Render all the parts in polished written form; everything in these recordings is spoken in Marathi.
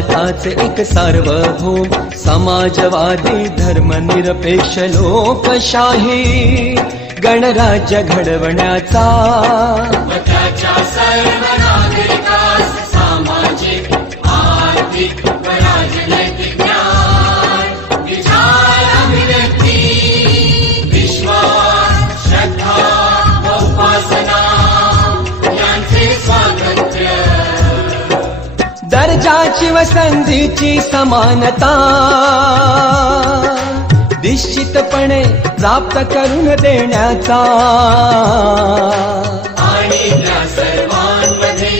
भारताचे एक सार्वभौम समाजवादी धर्मनिरपेक्ष लोकशाही गणराज्य घडवण्याचा त्याच्या सर्व नागरिकास सामाजिक आर्थिक व राजनैतिक ज्ञान विचार अभिव्यक्ती विश्वास श्रद्धा व उपासना यांचे स्वातंत्र्य दर्जाची व संधीची समानता निश्चितपणे प्राप्त करून देण्याचा आणि त्या सर्वांमध्ये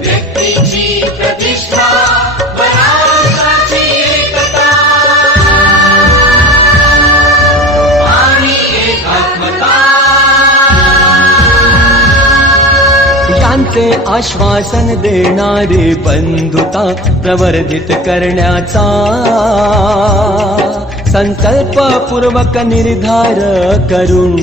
व्यक्तीची प्रतिष्ठा व राष्ट्राची एकता आणि एकात्मता यांचे आश्वासन देणारी बंधुता प्रवर्धित करण्याचा संकल्पपूर्वक निर्धार करून